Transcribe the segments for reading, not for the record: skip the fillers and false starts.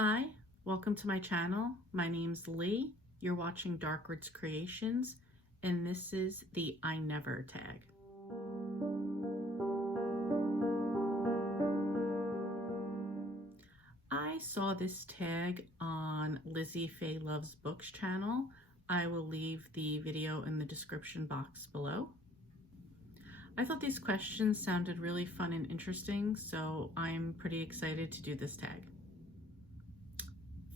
Hi, welcome to my channel. My name's Lee. You're watching Darkwoods Creations, and this is the I Never tag. I saw this tag on Lizzie Faye Loves Books channel. I will leave the video in the description box below. I thought these questions sounded really fun and interesting, so I'm pretty excited to do this tag.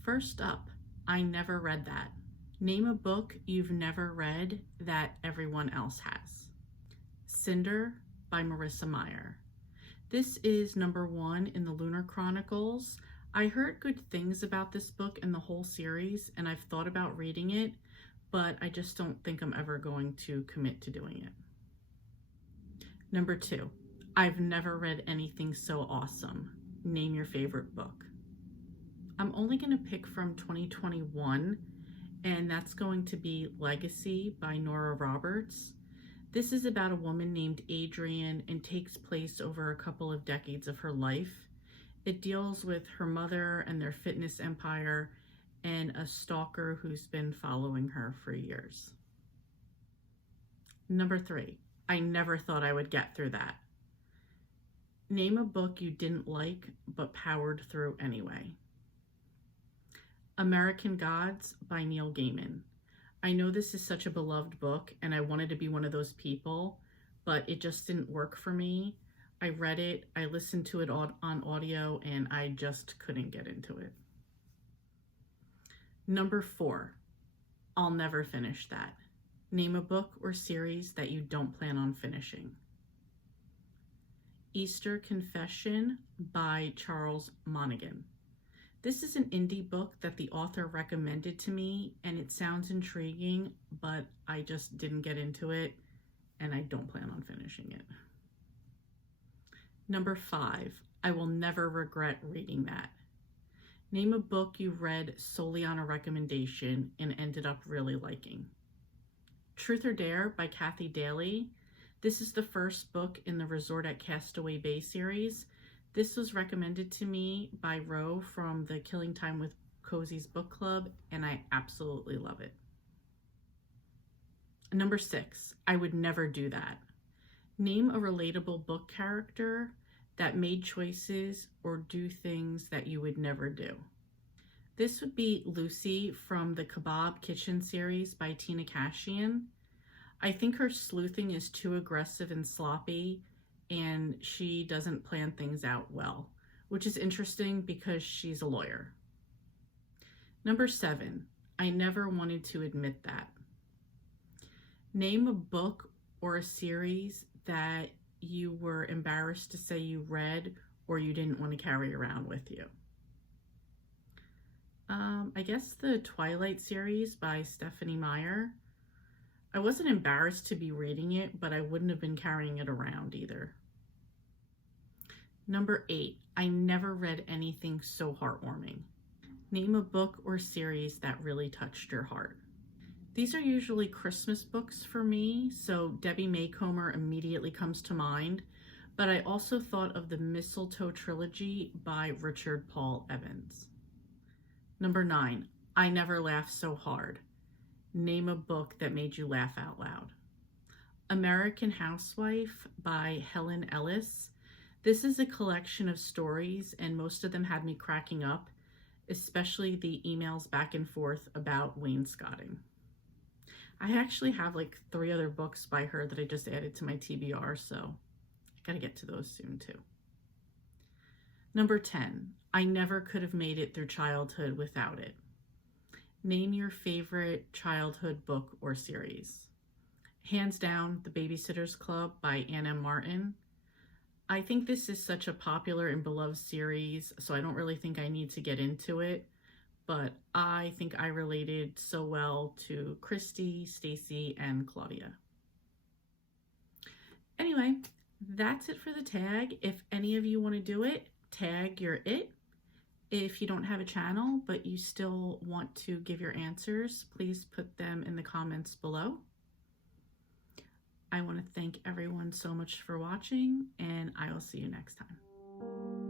First up, I never read that. Name a book you've never read that everyone else has. Cinder by Marissa Meyer. This is number 1 in the Lunar Chronicles. I heard good things about this book and the whole series, and I've thought about reading it, but I just don't think I'm ever going to commit to doing it. Number 2, I've never read anything so awesome. Name your favorite book. I'm only going to pick from 2021, and that's going to be Legacy by Nora Roberts. This is about a woman named Adrienne and takes place over a couple of decades of her life. It deals with her mother and their fitness empire and a stalker who's been following her for years. Number 3, I never thought I would get through that. Name a book you didn't like but powered through anyway. American Gods by Neil Gaiman. I know this is such a beloved book and I wanted to be one of those people, but it just didn't work for me. I read it, I listened to it on audio, and I just couldn't get into it. Number 4, I'll never finish that. Name a book or series that you don't plan on finishing. Easter Confession by Charles Monaghan. This is an indie book that the author recommended to me, and it sounds intriguing, but I just didn't get into it, and I don't plan on finishing it. Number 5, I will never regret reading that. Name a book you read solely on a recommendation and ended up really liking. Truth or Dare by Kathy Daly. This is the first book in the Resort at Castaway Bay series. This was recommended to me by Ro from the Killing Time with Cozy's book club, and I absolutely love it. Number 6, I would never do that. Name a relatable book character that made choices or do things that you would never do. This would be Lucy from the Kebab Kitchen series by Tina Kashian. I think her sleuthing is too aggressive and sloppy, and she doesn't plan things out well, which is interesting because she's a lawyer. Number 7, I never wanted to admit that. Name a book or a series that you were embarrassed to say you read or you didn't want to carry around with you. I guess the Twilight series by Stephanie Meyer. I wasn't embarrassed to be reading it, but I wouldn't have been carrying it around either. Number 8, I never read anything so heartwarming. Name a book or series that really touched your heart. These are usually Christmas books for me, so Debbie Maycomer immediately comes to mind, but I also thought of the Mistletoe trilogy by Richard Paul Evans. Number 9, I never laughed so hard. Name a book that made you laugh out loud. American Housewife by Helen Ellis. This is a collection of stories, and most of them had me cracking up, especially the emails back and forth about wainscoting. I actually have like 3 other books by her that I just added to my TBR, so I gotta get to those soon too. Number 10, I never could have made it through childhood without it. Name your favorite childhood book or series. Hands down, The Babysitter's Club by Ann M. Martin. I think this is such a popular and beloved series, so I don't really think I need to get into it, but I think I related so well to Christy, Stacy, and Claudia. Anyway, that's it for the tag. If any of you want to do it, tag your it. If you don't have a channel, but you still want to give your answers, please put them in the comments below. I want to thank everyone so much for watching, and I will see you next time.